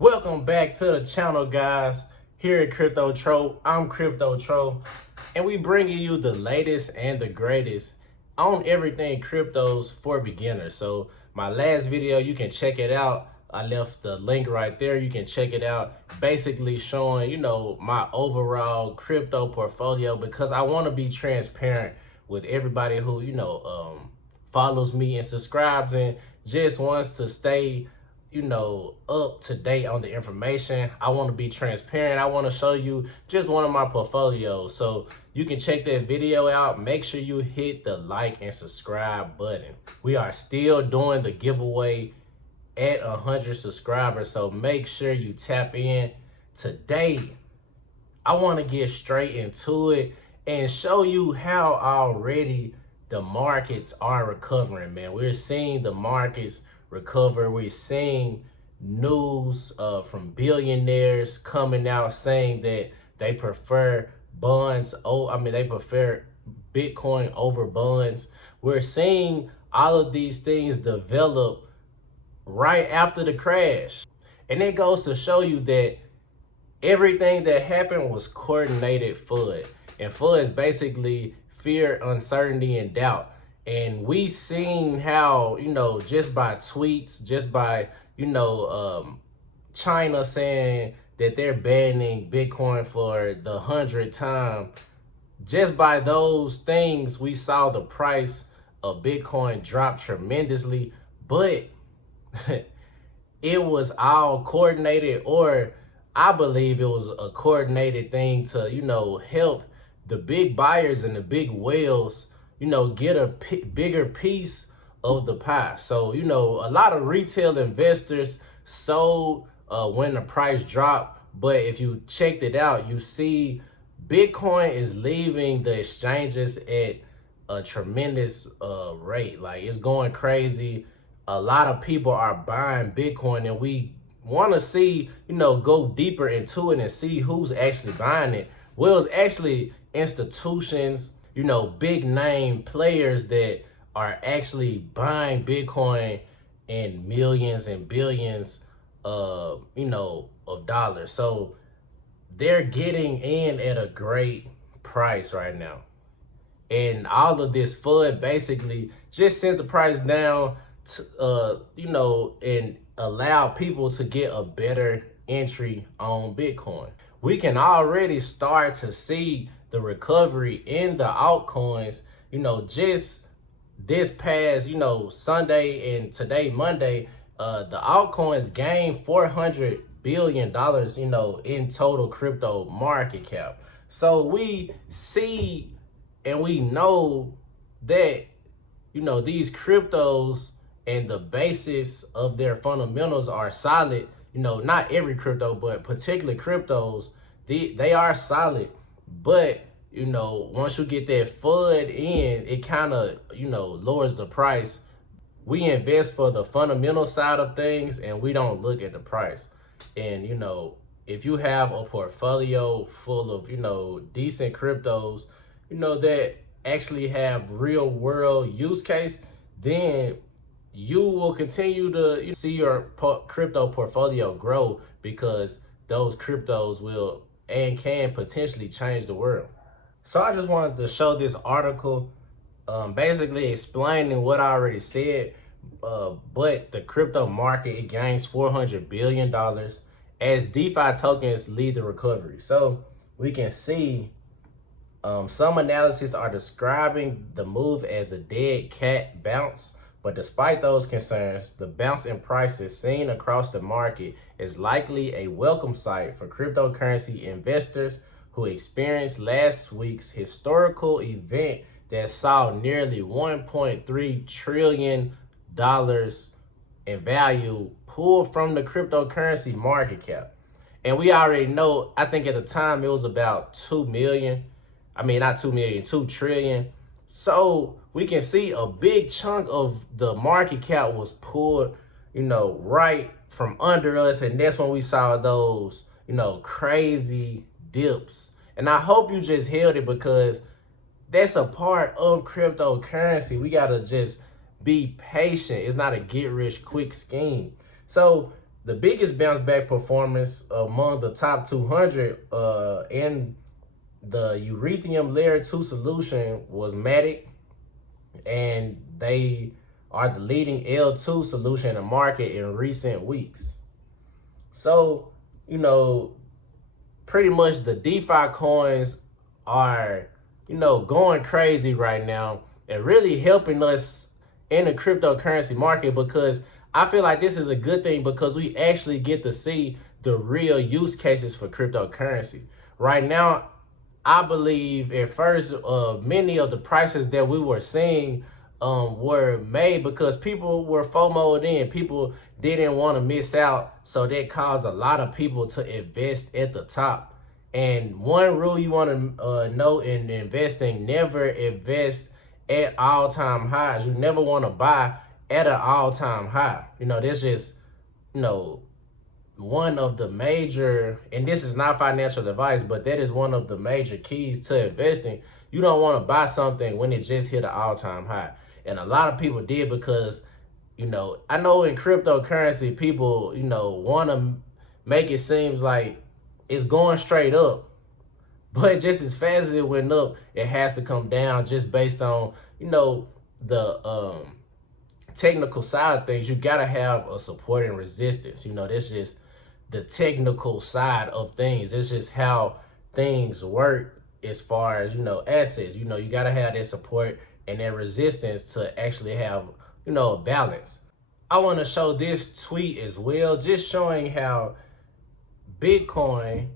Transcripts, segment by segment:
Welcome back to the channel, guys. Here at Crypto Troll, I'm Crypto Troll, and we bringing you the latest and the greatest on everything cryptos for beginners. So my last video, you can check it out. I left the link right there. You can check it out. Basically showing, my overall crypto portfolio, because I want to be transparent with everybody who, follows me and subscribes and just wants to stay up to date on the information. I want to be transparent. I want to show you just one of my portfolios. So you can check that video out. Make sure you hit the like and subscribe button. We are still doing the giveaway at 100 subscribers. So make sure you tap in today. I want to get straight into it and show you how already the markets are recovering, man. We're seeing the markets recover. We're seeing news from billionaires coming out saying that they prefer bonds. They prefer Bitcoin over bonds. We're seeing all of these things develop right after the crash. And it goes to show you that everything that happened was coordinated FUD. And FUD is basically fear, uncertainty, and doubt. And we seen how, just by tweets, just by, China saying that they're banning Bitcoin for the 100th time, just by those things, we saw the price of Bitcoin drop tremendously. But it was all coordinated, or I believe it was a coordinated thing to, help the big buyers and the big whales, get a bigger piece of the pie. So, a lot of retail investors sold when the price dropped. But if you checked it out, you see Bitcoin is leaving the exchanges at a tremendous rate. Like, it's going crazy. A lot of people are buying Bitcoin, and we want to see, go deeper into it and see who's actually buying it. Well, it's actually institutions, big name players that are actually buying Bitcoin in millions and billions of dollars. So they're getting in at a great price right now. And all of this FUD basically just sent the price down to, and allow people to get a better entry on Bitcoin. We can already start to see the recovery in the altcoins, just this past, Sunday and today, Monday, the altcoins gained $400 billion, in total crypto market cap. So we see and we know that, these cryptos and the basis of their fundamentals are solid. Not every crypto, but particularly cryptos, they are solid. But, once you get that FUD in, it kind of, lowers the price. We invest for the fundamental side of things, and we don't look at the price. And, if you have a portfolio full of, decent cryptos, that actually have real world use case, then you will continue to see your crypto portfolio grow, because those cryptos will and can potentially change the world. So I just wanted to show this article, basically explaining what I already said. But the crypto market, it gains $400 billion as DeFi tokens lead the recovery. So we can see some analysis are describing the move as a dead cat bounce. But despite those concerns, the bounce in prices seen across the market is likely a welcome sight for cryptocurrency investors who experienced last week's historical event that saw nearly $1.3 trillion in value pulled from the cryptocurrency market cap. And we already know, I think at the time it was about 2 million. I mean, not 2 million, 2 trillion. So we can see a big chunk of the market cap was pulled, right from under us. And that's when we saw those, crazy dips. And I hope you just held it, because that's a part of cryptocurrency. We got to just be patient. It's not a get rich quick scheme. So the biggest bounce back performance among the top 200 in the Ethereum layer 2 solution was Matic, and they are the leading L2 solution in the market in recent weeks. So, you know, pretty much the DeFi coins are, going crazy right now and really helping us in the cryptocurrency market, because I feel like this is a good thing because we actually get to see the real use cases for cryptocurrency. Right now, I believe at first, many of the prices that we were seeing were made because people were FOMO'd in. People didn't want to miss out, so that caused a lot of people to invest at the top. And one rule you want to know in investing: never invest at all-time highs. You never want to buy at an all-time high. That's just, you know, one of the major, and this is not financial advice, but that is one of the major keys to investing. You don't want to buy something when it just hit an all-time high. And a lot of people did because, I know in cryptocurrency, people, want to make it seems like it's going straight up. But just as fast as it went up, it has to come down just based on, the technical side of things. You gotta have a support and resistance. That's just the technical side of things. It's just how things work as far as, assets. You gotta have that support and that resistance to actually have, a balance. I want to show this tweet as well, just showing how Bitcoin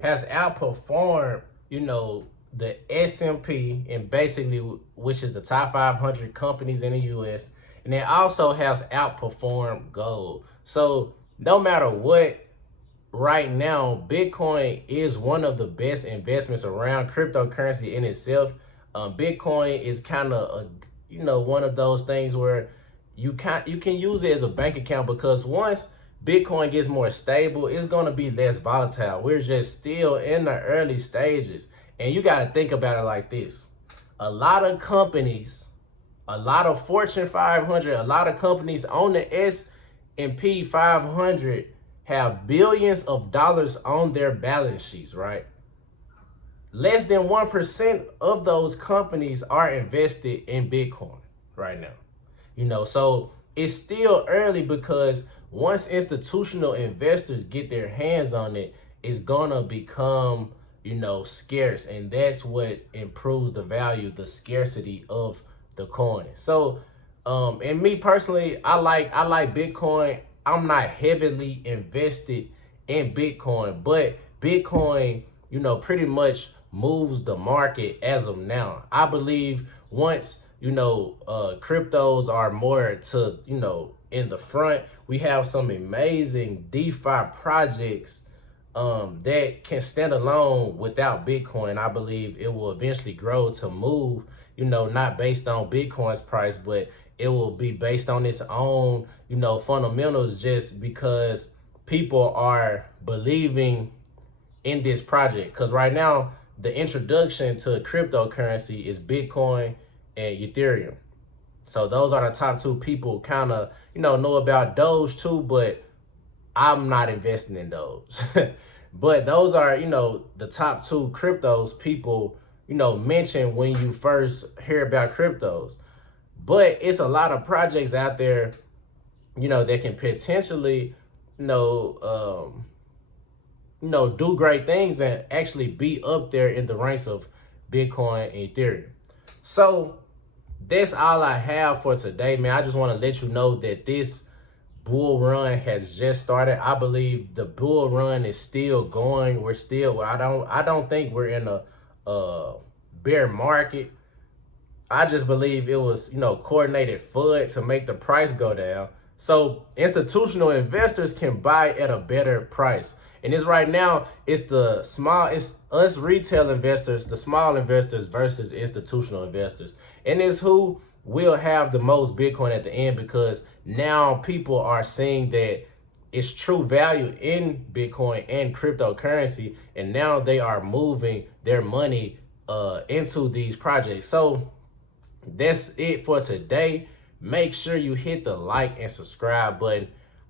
has outperformed, the S&P, and basically, which is the top 500 companies in the US, and it also has outperformed gold. So no matter what, right now, Bitcoin is one of the best investments around. Cryptocurrency in itself, Bitcoin is kind of one of those things where you can use it as a bank account, because once Bitcoin gets more stable, it's going to be less volatile. We're just still in the early stages. And you got to think about it like this. A lot of companies, a lot of Fortune 500, a lot of companies on the S&P 500 have billions of dollars on their balance sheets, right? Less than 1% of those companies are invested in Bitcoin right now. So it's still early, because once institutional investors get their hands on it, it's gonna become, scarce, and that's what improves the value, the scarcity of the coin. So, and me personally, I like Bitcoin. I'm not heavily invested in Bitcoin, but Bitcoin, pretty much moves the market as of now. I believe once, cryptos are more to, in the front, we have some amazing DeFi projects that can stand alone without Bitcoin. I believe it will eventually grow to move, not based on Bitcoin's price, but it will be based on its own, fundamentals, just because people are believing in this project. Because right now, the introduction to cryptocurrency is Bitcoin and Ethereum. So those are the top two. People kind of, know about Doge too, but I'm not investing in those. But those are, the top two cryptos people, mention when you first hear about cryptos. But it's a lot of projects out there, that can potentially, do great things and actually be up there in the ranks of Bitcoin and Ethereum. So that's all I have for today, man. I just want to let you know that this bull run has just started. I believe the bull run is still going. We're still, I don't think we're in a bear market. I just believe it was, coordinated FUD to make the price go down, so institutional investors can buy at a better price. And it's right now, it's us retail investors, the small investors versus institutional investors. And it's who will have the most Bitcoin at the end, because now people are seeing that it's true value in Bitcoin and cryptocurrency, and now they are moving their money into these projects. So that's it for today. Make sure you hit the like and subscribe button.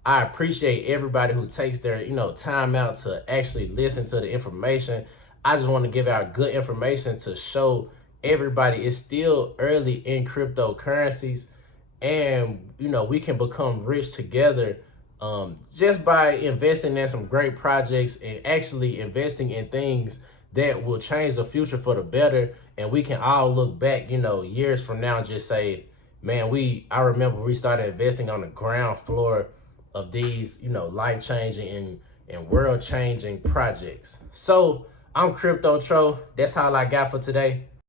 I appreciate everybody who takes their, time out to actually listen to the information. I just want to give out good information to show everybody it's still early in cryptocurrencies, and we can become rich together, just by investing in some great projects and actually investing in things that will change the future for the better. And we can all look back, years from now and just say, man, I remember we started investing on the ground floor of these, life changing and world changing projects. So I'm Crypto Tro. That's all I got for today.